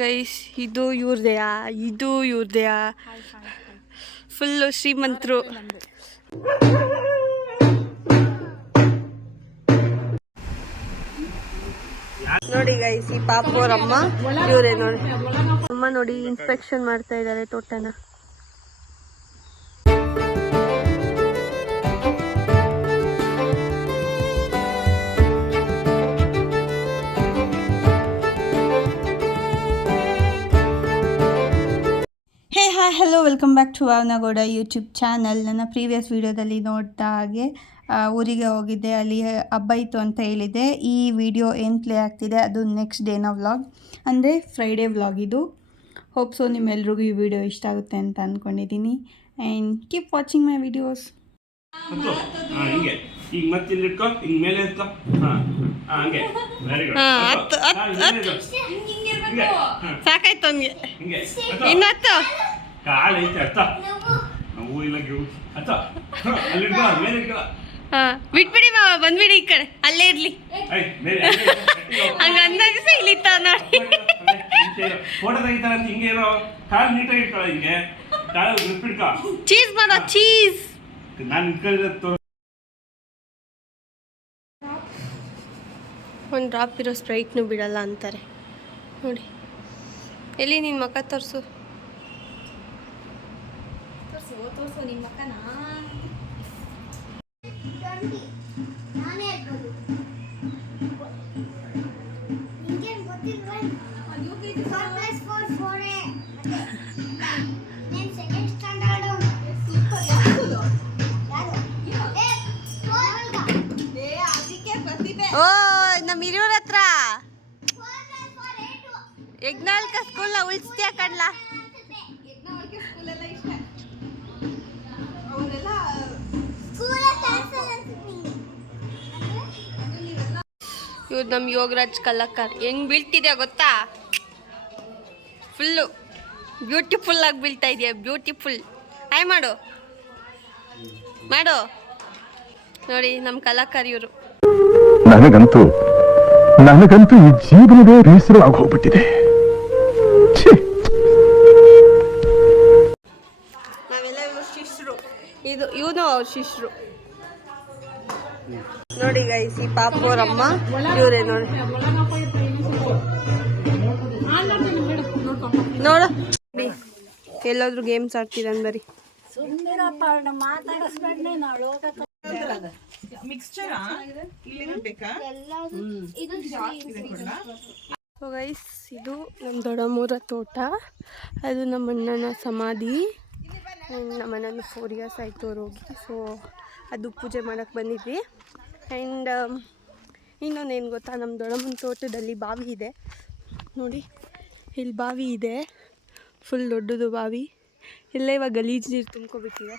Guys ಇದು ಇವ್ರದೆಯಾ full ಶ್ರೀಮಂತರು. ನೋಡಿ ಗೈಸ್ ಈ ಪಾಪ ಅವರಮ್ಮ ಇವರೇ ನೋಡಿ. ಅಮ್ಮ ನೋಡಿ ಇನ್ಸ್ಪೆಕ್ಷನ್ ಮಾಡ್ತಾ ಇದ್ದಾರೆ ತೋಟನ. Hello, welcome back to Vavanagowda YouTube channel. ನನ್ನ ಪ್ರೀವಿಯಸ್ ವಿಡಿಯೋದಲ್ಲಿ ನೋಡ್ತಾ ಹಾಗೆ ಊರಿಗೆ ಹೋಗಿದ್ದೆ, ಅಲ್ಲಿ ಹಬ್ಬ ಇತ್ತು ಅಂತ ಹೇಳಿದೆ. ಈ ವಿಡಿಯೋ ಏನು ಪ್ಲೇ ಆಗ್ತಿದೆ ಅದು ನೆಕ್ಸ್ಟ್ ಡೇನ ವ್ಲಾಗ್, ಅಂದರೆ ಫ್ರೈಡೇ ವ್ಲಾಗ್ ಇದು. ಹೋಪ್ ಸೊ ನಿಮ್ಮೆಲ್ರಿಗೂ ಈ ವಿಡಿಯೋ ಇಷ್ಟ ಆಗುತ್ತೆ ಅಂತ ಅಂದ್ಕೊಂಡಿದ್ದೀನಿ. And keep watching my videos. ಸಾಕಾಯ್ತು ಅವನಿಗೆ. ಇನ್ನತ್ತು ಬಿಟ್ಬಿಡಿ ಮಾವ, ಬಂದ್ಬಿಡಿ ಈ ಕಡೆ, ಅಲ್ಲೇ ಇರ್ಲಿ. ಹಂಗ ಅಂದಾಗ ಇಲ್ಲಿತ್ತ ನೋಡಿ. ಚೀಸ್ ಮಾಡೋ, ಚೀಸ್. ಒಂದು ಡ್ರಾಪ್ ಇರೋ ಸ್ಪ್ರೈಟ್ನು ಬಿಡಲ್ಲ ಅಂತಾರೆ ನೋಡಿ. ಎಲ್ಲಿ ನಿನ್ನ ಮಕ್ಕ ತೋರಿಸು ನಿನ್ನ ಮಕ್ಕನ. ಓ ನಮ್ಮ ಹಿರಿಯವ್ರ ಹತ್ರ ಯಜ್ಞಾಲ್ಕ ಸ್ಕೂಲ್ನ ಉಳಿಸ್ತೀಯ ಕಡ್ಲ. ಇವ್ರು ನಮ್ಮ ಯೋಗರಾಜ್ ಕಲಕರ್. ಹೆಂಗ್ ಬೀಳ್ತಿದ್ಯಾ ಗೊತ್ತಾ? ಫುಲ್ಲು ಬ್ಯೂಟಿಫುಲ್ ಆಗಿ ಬೀಳ್ತಾ ಇದೆಯಾ, ಬ್ಯೂಟಿಫುಲ್. ಹಾಯ್ ಮಾಡು ಮಾಡು. ನೋಡಿ ನಮ್ಮ ಕಲಾಕಾರ ಇವರು. ನನಗಂತೂ ಈ ಜೀವನವೇ ಬೇಸರ ಆಗೋಗ್ಬಿಟ್ಟಿದೆ. ನಾವೆಲ್ಲ ಇವ್ರ ಶಿಷ್ಯರು, ಇವನು ಅವ್ರ ಶಿಷ್ಯರು. ನೋಡಿ ಗೈಸ್ ಈ ಪಾಪ ಅವರಮ್ಮ ಇವರೇ ನೋಡಿ. ನೋಡು ಎಲ್ಲಾದ್ರೂ ಗೇಮ್ಸ್ ಆಡ್ತೀರ ಬರೀ. ಸೊ ಗೈಸ್ ಇದು ನಮ್ಮ ದೊಡ್ಡಮ್ಮೂರ ತೋಟ, ಅದು ನಮ್ಮ ಅಣ್ಣನ ಸಮಾಧಿ. ನಮ್ಮ ಅಣ್ಣನ 4 years ಆಯಿತು ಅವ್ರು ಹೋಗಿ. ಸೊ ಅದು ಪೂಜೆ ಮಾಡೋಕ್ಕೆ ಬಂದಿದ್ವಿ. ಆ್ಯಂಡ್ ಇನ್ನೊಂದೇನು ಗೊತ್ತಾ, ನಮ್ಮ ದೊಡ್ಡಮ್ಮನ ತೋಟದಲ್ಲಿ ಬಾವಿ ಇದೆ ನೋಡಿ. ಇಲ್ಲಿ ಬಾವಿ ಇದೆ, ಫುಲ್ ದೊಡ್ಡದು ಬಾವಿ. ಇಲ್ಲೇ ಇವಾಗ ಗಲೀಜು ನೀರು ತುಂಬ್ಕೊಬಿಟ್ಟಿದೆ.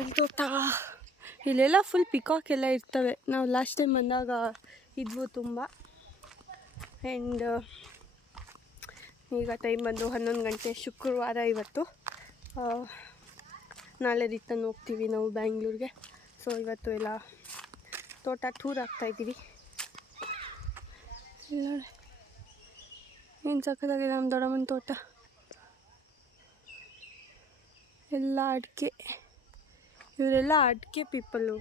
ಇಲ್ಲಿ ತೋಟ, ಇಲ್ಲೆಲ್ಲ ಫುಲ್ ಪಿಕಾಕ್ ಎಲ್ಲ ಇರ್ತವೆ. ನಾವು ಲಾಸ್ಟ್ ಟೈಮ್ ಬಂದಾಗ ಇದ್ವು ತುಂಬ. ಆ್ಯಂಡ್ ಈಗ ಟೈಮ್ ಬಂದು 11 ಗಂಟೆ, ಶುಕ್ರವಾರ ಇವತ್ತು. ನಾಳೆ ರಿಟರ್ನ್ ಹೋಗ್ತೀವಿ ನಾವು ಬ್ಯಾಂಗ್ಳೂರಿಗೆ. ಸೊ ಇವತ್ತು ಎಲ್ಲ ತೋಟ ಟೂರ್ ಆಗ್ತಾಯಿದ್ದೀವಿ. ಇಲ್ಲ ಏನು ಸಕ್ಕತ್ತಾಗಿದೆ ನಮ್ಮ ದೊಡ್ಡಮ್ಮನ ತೋಟ. ಎಲ್ಲ ಅಡಿಕೆ, ಇವರೆಲ್ಲ ಅಡಿಕೆ ಪೀಪಲ್ಲು.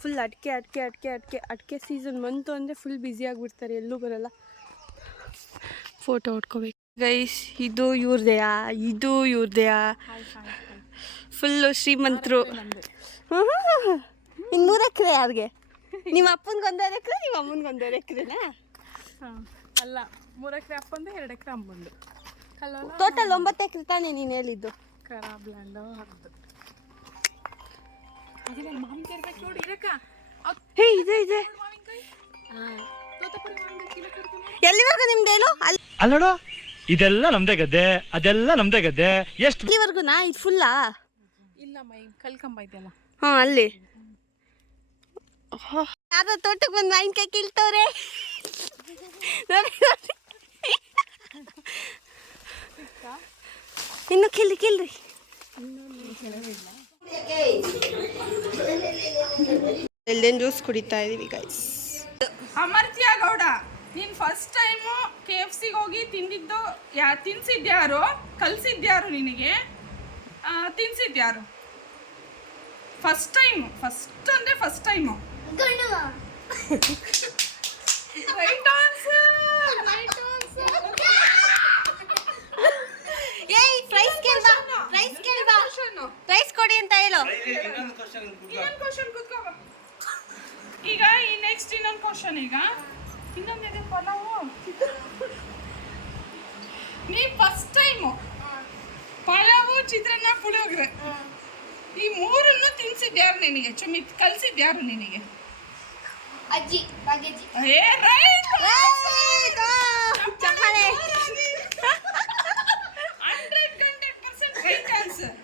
ಫುಲ್ ಅಡಿಕೆ ಸೀಸನ್ ಬಂತು ಅಂದರೆ ಫುಲ್ ಬ್ಯುಸಿ ಆಗಿಬಿಡ್ತಾರೆ, ಎಲ್ಲೂ ಬರಲ್ಲ. ಫೋಟೋ ಹೊಡ್ಕೋಬೇಕು ಗೈಸ್. ಇದು ಇವ್ರದೆಯಾ ಫುಲ್ಲು ಶ್ರೀಮಂತರು. ಇನ್ನು 3 ಎಕರೆ ಯಾರಿಗೆ? ನಿಮ್ಮ ಅಪ್ಪನಿಗೆ 1.5 ಎಕರೆ, ನಿಮ್ಮ ಅಮ್ಮನಿಗೆ 1.5 ಎಕರೆನಾ? ಅಲ್ಲ, 3 ಎಕರೆ ಅಪ್ಪಂದು, 2 ಎಕರೆ ಅಮ್ಮಂದು. ಟೋಟಲ್ 9 ಎಕರೆ ತಾನೇ ನೀನು ಹೇಳಿದ್ದು? ಖರಾಬ್ ಲ್ಯಾಂಡ್ ಹೌದು. ಇದೆ ಎಲ್ಲಿವರೆಗೂ ನಿಮ್ದೇನು? ಅಲ್ಲೋಡ, ಇದೆಲ್ಲ ನಮ್ದೇ ಗದ್ದೆ, ಅದೆಲ್ಲ ನಮ್ದೇ ಗದ್ದೆ. ಎಷ್ಟು ಇಲ್ಲಿವರೆಗೂ ನಾ ಇದು ಫುಲ್ಲಾ? ಇಲ್ಲ ಮೈ ಕಲ್ಕಂಬ ಇದೆಯಲ್ಲ, ಹಾಂ ಅಲ್ಲಿ. ಯಾರೋ ತೋಟಕ್ಕೆ ಬಂದು ಮಾವಿನಕಾಯಿ ಕೀಳ್ತವ್ರೆ. ಇನ್ನು ಕೇಳ್ರಿ. ಎಲ್ದೇನು ಜ್ಯೂಸ್ ಕುಡಿತಾ ಇದೀವಿ ಗೈಸ್. ಅಮರ್ತ್ಯ ಗೌಡ, ನೀನು ಫಸ್ಟ್ ಟೈಮು KFC ಹೋಗಿ ತಿಂದಿದ್ದು ತಿನ್ಸಿದ್ಯಾರು, ಕಲ್ಸಿದ್ಯಾರು ನಿನಗೆ, ತಿನ್ಸಿದ್ಯಾರು? First time right answer. Prize ಕೊಡಿ ಅಂತ ಹೇಳು. ಇನ್ನೊಂದು ಕ್ವಶನ್ ಕೂತ್ಕೋ. ಈಗ ಈ ನೆಕ್ಸ್ಟ್ ಇನ್ನೊಂದು ಕ್ವಶನ್. ಈಗ ಇನ್ನೊಂದಿದೆ ಪಲಾವು. ನೀ ಫಸ್ಟ್ ಟೈಮು ಪಲಾವು, ಚಿತ್ರಾನ್ನ, ಪುಳಿಯೋಗರೆ ಈ ಮೂರನ್ನು ತಿನ್ಸಿದ್ಯಾರು ನಿನಗೆ? ಕಲ್ಸಿದ್ಯಾರು ನಿನಗೆ? ಅಜ್ಜಿ. ಏ right. 100% right answer.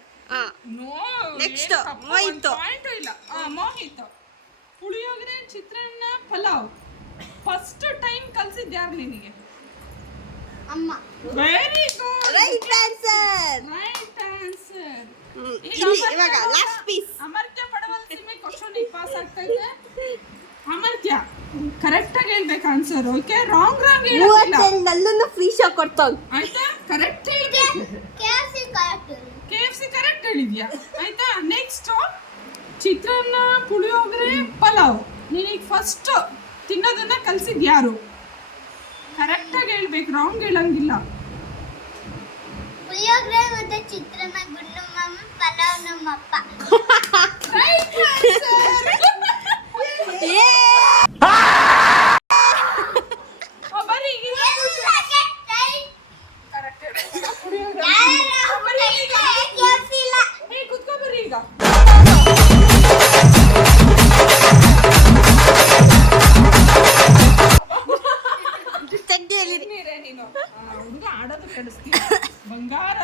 No next Mohit. Point ಇಲ್ಲ. ಮೋಹಿತ್ ಪುಳಿಯೋಗರೆ, ಚಿತ್ರಾನ್ನ, ಪಲಾವ್ ಫಸ್ಟ್ ಟೈಮ್ ಕಲ್ಸಿದ್ಯಾರು ನಿನಗೆ? ಅಮ್ಮ. Very good. Right answer. ಇವಾಗ ಲಾಸ್ಟ್ ಪೀಸ್. ಅಮರ್ತ್ಯ ಪಡವಲ್ ಸೀಮೆ ಕ್ವಶನ್ ಪಾಸ್ ಆಗ್ತಾ ಇದೆ. ಅಮರ್ತ್ಯ ಕರೆಕ್ಟ್ ಆಗಿ ಹೇಳ್ಬೇಕು ಆನ್ಸರ್. ಓಕೆ, ರಾಂಗ್ ಹೇಳಿಲ್ಲ. ನಲ್ಲನ್ನು ಫ್ರೀ ಶೋ ಕೊಡ್ತಾವ್ ಆಯ್ತಾ? ಕರೆಕ್ಟ್ ಹೇಳ್ಬೇಕು. KFC ಕರೆಕ್ಟ್ ಹೇಳಿದ್ಯಾ? ಆಯ್ತಾ? ನೆಕ್ಸ್ಟ್ ಚಿತ್ರಾನ್ನ, ಪುಳಿಯೋಗರೆ, ಪಲಾವ್ ನಿನಗೆ ಫಸ್ಟ್ ತಿನ್ನೋದನ್ನ ಕಲ್ಸಿದ್ಯಾರು? ಕರೆಕ್ಟ್ ಆಗಿ ಹೇಳ್ಬೇಕು, ರಾಂಗ್ ಹೇಳಂಗಿಲ್ಲ. ಪುಳಿಯೋಗರೆ ಮತ್ತೆ ಚಿತ್ರಾನ್ನ ಗುಂಡು ಮಮ್ಮ, ಪಲಾವ್ ನಮ್ಮಪ್ಪ. Right answer. ಬರೀ ಕರೆಕ್ಟ್ ಕುತ್ಕೋ ಬರ್ರಿ ಈಗ. ನೀನು ಹುಡುಗ ಆಡೋದು ಕಡಿಸ್ತೀಯ ಬಂಗಾರ.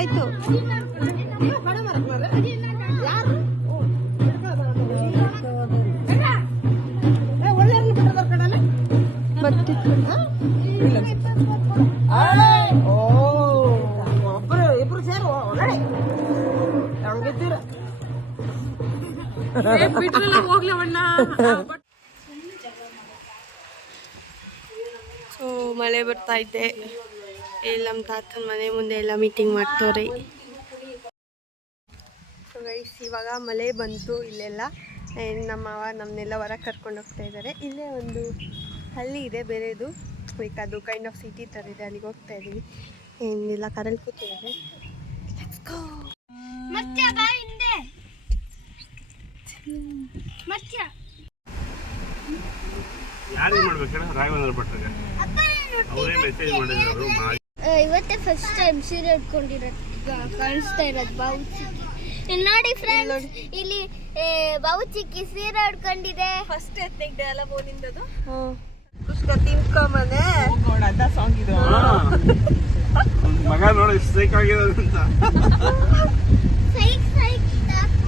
ಆಯ್ತು. ಸೊ ಮಳೆ ಬರ್ತಾ ಇದೆ. ಇಲ್ಲಿ ನಮ್ಮ ತಾತನ ಮನೆ ಮುಂದೆ ಎಲ್ಲ ಮೀಟಿಂಗ್ ಮಾಡ್ತವ್ರಿ. ಸೊ ಗೈಸ್, ಇವಾಗ ಮಳೆ ಬಂತು ಇಲ್ಲೆಲ್ಲ. ನಮ್ಮ ಮಾವ ನಮ್ಮನ್ನೆಲ್ಲ ಹೊರಗೆ ಕರ್ಕೊಂಡು ಹೋಗ್ತಾ ಇದ್ದಾರೆ. ಇಲ್ಲೇ ಒಂದು ಹಳ್ಳಿ ಇದೆ ಬೇರೆದು, ಲೈಕ್ ಅದು ಕೈಂಡ್ ಆಫ್ ಸಿಟಿ ಥರ ಇದೆ, ಅಲ್ಲಿಗೆ ಹೋಗ್ತಾ ಇದ್ದೀವಿ. ಏನಿಲ್ಲ, ಕರಲ್ಲಿ ಕೂತಿದ್ದಾರೆ. ಯಾರಿಗೆ ಮಾಡ್ಬೇಕಣ್ಣ? ರಾಘವೇಂದ್ರ ಭಟ್ರಿಗೆ ಅವರೇ ಮೆಸೇಜ್ ಮಾಡಿದ್ರು. ಇವತ್ತೇ ಫಸ್ಟ್ ಟೈಮ್ ಸೀರೆ ಉಟ್ಕೊಂಡಿರೋದು ಕಾಣಿಸ್ತಾ ಇರೋದು ಬಾವು ಚಿಕ್ಕಿ. ಇಲ್ಲಿ ನೋಡಿ ಫ್ರೆಂಡ್ಸ್, ಇಲ್ಲಿ ಬಾವು ಚಿಕ್ಕಿ ಸೀರೆ ಉಟ್ಕೊಂಡಿದೆ. ಫಸ್ಟ್ ಎತ್ತಿದೆ ಅಲ್ಲ ಬೋನಿಂದದು. ಪುಷ್ಕ ತಿನ್ಕೊಂಬನೆ ಅದ ಸಾಂಗ್ ಇದು. ಮಗ ನೋಡಿ ಸೈಕ್ ಆಗಿರೋದು ಅಂತ. ಸೈಕ್ ಸೈಕ್ ಸಾಕು.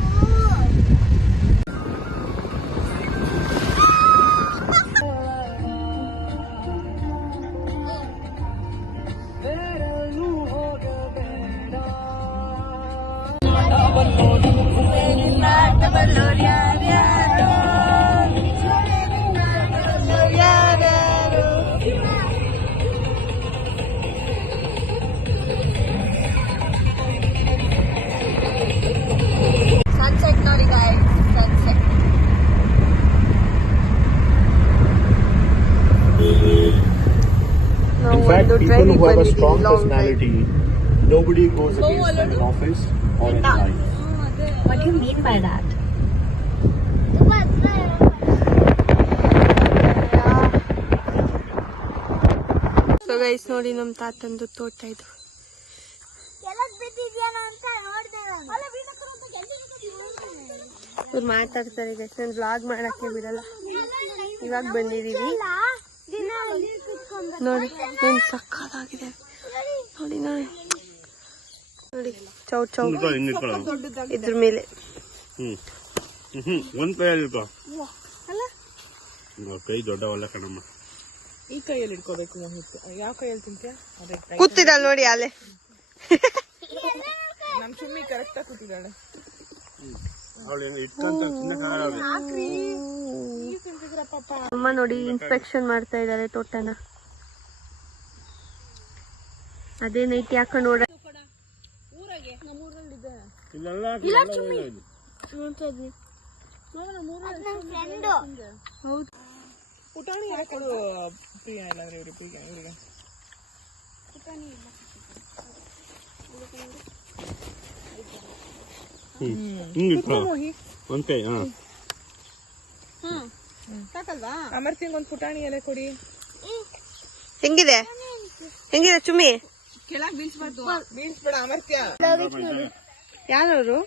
ಸನ್ಸೆಟ್ ನೋಡಿ ಗಾಯ್, sunset. In fact, people who have a strong personality, nobody goes against them in office or in life. What do you mean by that? So guys ನೋಡಿ ನಮ್ಮ ತಾತಂದು ತೋಟ ಇದು. ಇವ್ರು ಮಾತಾಡ್ತಾರೆ ಗೈಸ್, ನಾನು ವ್ಲಾಗ್ ಮಾಡಕ್ಕೆ ಬಿಡಲ್ಲ. ಇವಾಗ ಬಂದಿದೀವಿ ನೋಡಿ, ಏನ್ ಸಕ್ಕತ್ತಾಗಿದೆ ನೋಡಿ ನೋಡಿ ನೋಡಿ. ಚೌ ಚೌ ಇದ್ರ ಮೇಲೆ ಒಂದ್ ಕೈಯಲ್ಲಿ ಇಟ್ಕೋ. ಕೈ ದೊಡ್ಡವಲ್ಲ ಕಣಮ್ಮ. ಈ ಕೈಯಲ್ಲಿ ಇಟ್ಕೋಬೇಕು ಮೋಹಿತ್. ಯಾವ ಕೈಯಲ್ಲಿ ತಿಂತೀಯ? ಕೂತಿದ್ದಾಳೆ ನೋಡಿ ಅಲ್ಲೇ. ನಮ್ ಸುಮ್ಮಿ ಕರೆಕ್ಟ್ ಆಗಿ ಕೂತಿದ್ದಾಳೆ. ಅಮ್ಮ ನೋಡಿ ಇನ್ಸ್ಪೆಕ್ಷನ್ ಮಾಡ್ತಾ ಇದ್ದಾರೆ ತೋಟನ. ಅದೇ ನೈಟ್ ಯಾಕೆ ನೋಡ ಹೌದು. ಪುಟಾಣಿ ಯಾಕೊಡು ಪ್ರಿಯ, ಇಲ್ಲಾಂದ್ರೆ ಇವ್ರಿಗೆ ಒಂದ್ ಕೈ. ಸಾಕಲ್ವಾ? ಅಮರ್ತಿಂಗ್ ಒಂದ್ ಪುಟಾಣಿ ಎಲೆ ಕೊಡಿ. ಹೆಂಗಿದೆ ಹೆಂಗಿದೆ ಚುಮ್ಮಿ? ಕೆಳಗ್ ಬೀಳ್ಸ್ಬಾರ್ದು. ಬೀಳ್ಸ್ಬೇಡ ಅಮರ್ತ್ಯ. ಯಾರವರು?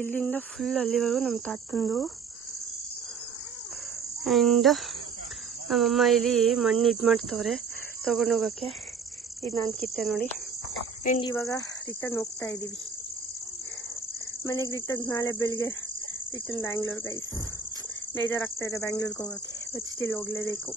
ಇಲ್ಲಿಂದ ಫುಲ್ ಅಲ್ಲಿವರೆಗೂ ನಮ್ಮ ತಾತಂದು. ಆ್ಯಂಡ್ ನಮ್ಮಮ್ಮ ಇಲ್ಲಿ ಮಣ್ಣು ಇದು ಮಾಡ್ತವ್ರೆ ತೊಗೊಂಡೋಗೋಕ್ಕೆ. ಇದು ನಾನು ಕಿತ್ತೆ ನೋಡಿ. ಆ್ಯಂಡ್ ಇವಾಗ ರಿಟರ್ನ್ ಹೋಗ್ತಾ ಇದ್ದೀವಿ ಮನೆಗೆ. ರಿಟರ್ನ್ ನಾಳೆ ಬೆಳಿಗ್ಗೆ ರಿಟರ್ನ್ ಬ್ಯಾಂಗ್ಳೂರ್ ಗೈಸ್. ಬೇಜಾರಾಗ್ತಾ ಇದೆ ಬ್ಯಾಂಗ್ಳೂರ್ಗೆ ಹೋಗೋಕ್ಕೆ, ಬಟ್ ಸ್ಟಿಲ್ ಹೋಗಲೇಬೇಕು.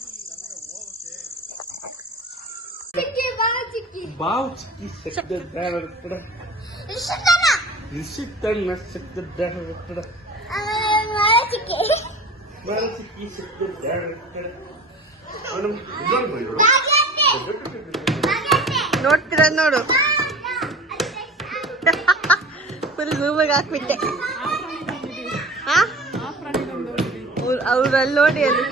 ನೋಡ್ತೀರ ನೋಡು, ಫುಲ್ ರೂಮಿಗೆ ಹಾಕ್ಬಿಟ್ಟೆ. ಅವ್ರಲ್ಲಿ ನೋಡಿ, ಅಲ್ಲಿ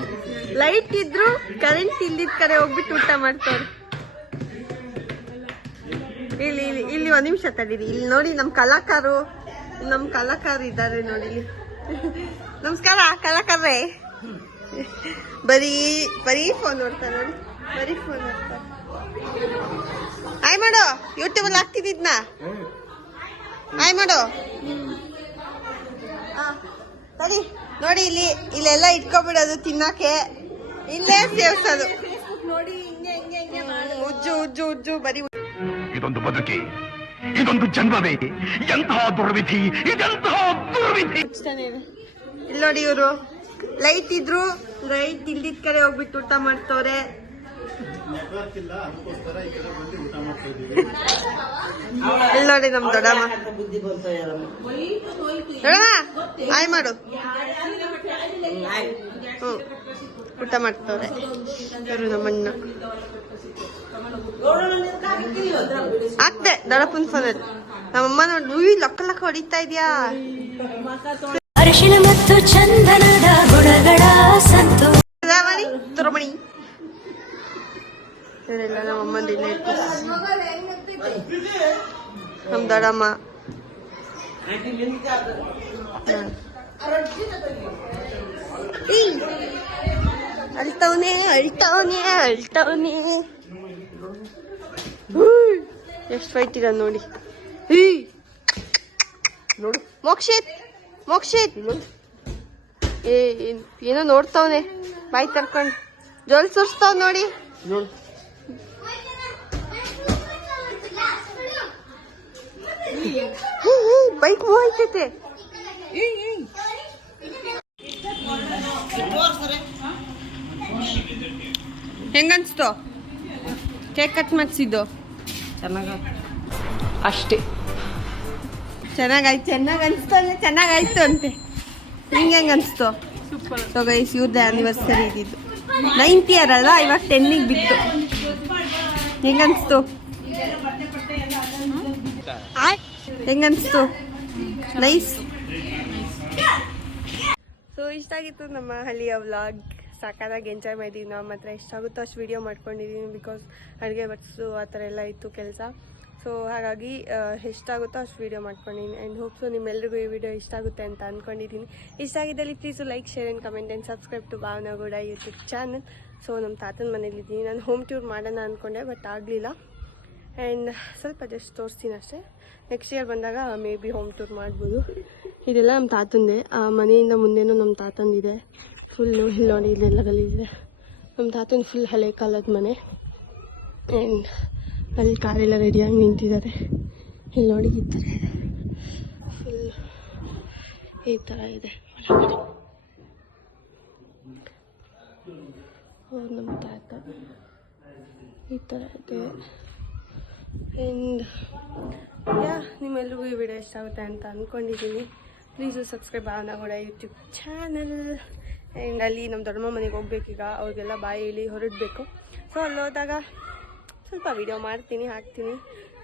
ಲೈಟ್ ಇದ್ರು ಕರೆಂಟ್ ಇಲ್ಲಿದ್ ಕಡೆ ಹೋಗ್ಬಿಟ್ಟು ಊಟ ಮಾಡ್ತಾರೆ. ಇಲ್ಲಿ ಇಲ್ಲಿ ಇಲ್ಲಿ ಒಂದ್ ನಿಮಿಷ ತಡೀರಿ. ಇಲ್ಲಿ ನೋಡಿ ನಮ್ಮ ಕಲಾಕಾರ ಇದ್ದಾರೆ ನೋಡಿ ಇಲ್ಲಿ. ನಮಸ್ಕಾರ ಕಲಾಕಾರರೇ. ಬರೀ ಫೋನ್ ನೋಡ್ತಾರೆ ನೋಡಿ, ಬರೀ ಫೋನ್ ನೋಡ್ತಾರೆ. ಆಯ್ ಮಾಡು, ಯೂಟ್ಯೂಬಲ್ಲಿ ಹಾಕ್ತಿದ್ನ. ಆಯ್ ಮಾಡು. ನೋಡಿ ನೋಡಿ, ಇಲ್ಲೆಲ್ಲ ಇಟ್ಕೊಬಿಡೋದು ತಿನ್ನಕ್ಕೆ, ಇಲ್ಲೇ ಸೇವ್ಸೋದು ನೋಡಿ. ಉಜ್ಜು ಉಜ್ಜು ಉಜ್ಜು ಬರೀ. ಇದೊಂದು ಬದುಕಿ, ಇದೊಂದು ಜನ್ಮವೇ, ಎಂತಹ ದುರ್ವಿಧಿ, ಇದೆಂತಹ ದುರ್ವಿಧಿ. ಇಲ್ಲಿ ನೋಡಿ, ಇವರು ಲೈಟ್ ಇದ್ರು ಲೈಟ್ ಇಲ್ದಿದ್ ಕಡೆ ಹೋಗ್ಬಿಟ್ಟು ಊಟ ಮಾಡ್ತವ್ರೆ. ಇಲ್ಲಿ ನೋಡಿ ನಮ್ ದೊಡ್ಡಮ್ಮ. ಆಯ್ ಮಾಡು. ಊಟ ಮಾಡ್ತವ್ರೆ ಇವರು ನಮ್ಮಣ್ಣ. ಆಗ್ತೆ ದೊಡ್ಡಪ್ಪನ ಫೋನಲ್ಲಿ ನಮ್ಮಮ್ಮ ನೋಡಿ ಲಕ್ಕ ಲಕ್ಕ ಹೊಡಿತಾ ಇದ್ಯಾ. ಅರಿಶಿಣ ಮತ್ತು ಚಂದನದ ಗುಣಗಳ ಸಂತು ತುರಮಣಿ ಇವರೆಲ್ಲ ನಮ್ಮಮ್ಮಂದು ಇಲ್ಲೇ ಇತ್ತು. ನಮ್ ದೊಡ್ಡಮ್ಮ ಅಳ್ತವನೇ ಅಳ್ತವನೇ ಅಳ್ತವನೇ. ಎಷ್ಟು ಫೈಟ್ ಇರ ನೋಡಿ. ನೋಡು ಮೋಕ್ಷಿತ್ ಮೋಕ್ಷಿತ್ ಏನೋ ನೋಡ್ತಾವನೆ ಬಾಯಿ ತರ್ಕೊಂಡು ಜೋಲ್ ಸುರ್ಸ್ತಾವ್ ನೋಡಿ. ಬೈಕ್ ಮೂವ್ ಆಯ್ತೈತೆ. ಹೆಂಗನ್ಸ್ತು ಕೇಕ್ ಕಟ್ ಮಾಡಿಸಿದ್ದು? ಚೆನ್ನಾಗ ಅಷ್ಟೇ. ಚೆನ್ನಾಗಾಯ್ತು ಚೆನ್ನಾಗಾಯ್ತು ಅಂತೆ. ನಿಂಗೆ ಹೆಂಗೆ ಅನಿಸ್ತು? ಸೊ ಗೈಸ್ ಇವ್ರದ್ದು ಆ್ಯನಿವರ್ಸರಿ ಇದ್ದಿದ್ದು 9th ಇಯರ್ ಅಲ್ಲ, ಇವಾಗ 10ಗೆ ಬಿತ್ತು. ಹೆಂಗನ್ಸ್ತು? ಹೆಂಗನ್ಸ್ತು? ನೈಸ್. ಸೊ ಇಷ್ಟ ಆಗಿತ್ತು ನಮ್ಮ ಹಳ್ಳಿಯ ವ್ಲಾಗ್. ಸಾಕಾಗಿ ಎಂಜಾಯ್ ಮಾಡಿದ್ದೀವಿ. ನಾವು ಮಾತ್ರ ಎಷ್ಟಾಗುತ್ತೋ ಅಷ್ಟು ವೀಡಿಯೋ ಮಾಡ್ಕೊಂಡಿದ್ದೀನಿ. ಬಿಕಾಸ್ ಅಡುಗೆ ಬಡಿಸು ಆ ಥರ ಎಲ್ಲ ಇತ್ತು ಕೆಲಸ. ಸೊ ಹಾಗಾಗಿ ಎಷ್ಟಾಗುತ್ತೋ ಅಷ್ಟು ವೀಡಿಯೋ ಮಾಡ್ಕೊಂಡಿದ್ದೀನಿ. ಆ್ಯಂಡ್ ಹೋಪ್ಸು ನಿಮ್ಮೆಲ್ಲರಿಗೂ ಈ ವಿಡಿಯೋ ಇಷ್ಟ ಆಗುತ್ತೆ ಅಂತ ಅಂದ್ಕೊಂಡಿದ್ದೀನಿ. ಇಷ್ಟ ಆಗಿದ್ದಲ್ಲಿ please like, share and comment and subscribe to Bhavana Gowda YouTube channel. So ನಮ್ಮ ತಾತನ ಮನೇಲಿದ್ದೀನಿ. ನಾನು ಹೋಮ್ ಟೂರ್ ಮಾಡೋಣ ಅಂದ್ಕೊಂಡೆ, ಬಟ್ ಆಗಲಿಲ್ಲ. ಆ್ಯಂಡ್ ಸ್ವಲ್ಪ ಜಸ್ಟ್ ತೋರಿಸ್ತೀನಿ ಅಷ್ಟೇ. ನೆಕ್ಸ್ಟ್ ಇಯರ್ ಬಂದಾಗ ಮೇ ಬಿ ಹೋಮ್ ಟೂರ್ ಮಾಡ್ಬೋದು. ಇದೆಲ್ಲ ನಮ್ಮ ತಾತಂದೆ. ಮನೆಯಿಂದ ಮುಂದೆನೂ ನಮ್ಮ ತಾತಂದಿದೆ. ಫುಲ್ಲು ಇಲ್ಲಿ ನೋಡಿ, ಇಲ್ಲೆಲ್ಲ ಗಲೀಜಿದೆ. ನಮ್ಮ ತಾತನ ಫುಲ್ ಹಳೆ ಕಾಲದ ಮನೆ. ಆ್ಯಂಡ್ ಅಲ್ಲಿ ಕಾರೆಲ್ಲ ರೆಡಿಯಾಗಿ ನಿಂತಿದ್ದಾರೆ. ಇಲ್ಲಿ ನೋಡಿ ಈ ಥರ ಇದೆ, ಫುಲ್ ಈ ಥರ ಇದೆ. ನಮ್ಮ ತಾತ ಈ ಥರ ಇದೆ. ಆ್ಯಂಡ್ ನಿಮ್ಮೆಲ್ಲರಿಗೂ ಈ ವಿಡಿಯೋ ಇಷ್ಟ ಆಗುತ್ತೆ ಅಂತ ಅಂದ್ಕೊಂಡಿದ್ದೀನಿ. Please subscribe Bhavana Gowda YouTube channel. And ಅಲ್ಲಿ ನಮ್ಮ ದೊಡ್ಡಮ್ಮ ಮನೆಗೆ ಹೋಗ್ಬೇಕೀಗ. ಅವ್ರಿಗೆಲ್ಲ ಬಾಯಿ ಹೇಳಿ ಹೊರಡಬೇಕು. ಸೊ ಅಲ್ಲಿ ಹೋದಾಗ ಸ್ವಲ್ಪ ವೀಡಿಯೋ ಮಾಡ್ತೀನಿ, ಹಾಕ್ತೀನಿ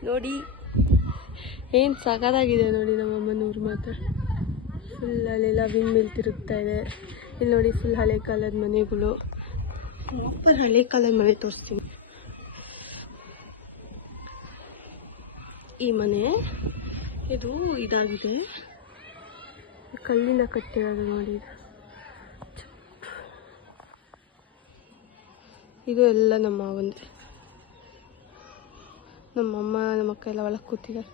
ನೋಡಿ. ಏನು ಸಖತ್ತಾಗಿದೆ ನೋಡಿ ನಮ್ಮಮ್ಮನೂರು ಮಾತ್ರ. ಫುಲ್ ಅಲ್ಲೆಲ್ಲ ವಿಂಡ್ ಮಿಲ್ ತಿರುಗ್ತಾ ಇದೆ. ಇಲ್ಲಿ ನೋಡಿ ಫುಲ್ ಹಳೆ ಕಾಲದ ಮನೆಗಳು. ಫುಲ್ ಹಳೆ ಕಾಲದ ಮನೆ ತೋರಿಸ್ತೀನಿ. ಈ ಮನೆ ಇದು ಇದಾಗಿದೆ, ಕಲ್ಲಿನ ಕಟ್ಟಿರೋದು ನೋಡಿ. ಇದು ಎಲ್ಲ ನಮ್ಮ ಮಾವಂದ್ರೆ. ನಮ್ಮಮ್ಮ ನಮ್ಮ ಅಕ್ಕ ಎಲ್ಲ ಒಳಗೆ ಕೂತಿದ್ದಾರೆ.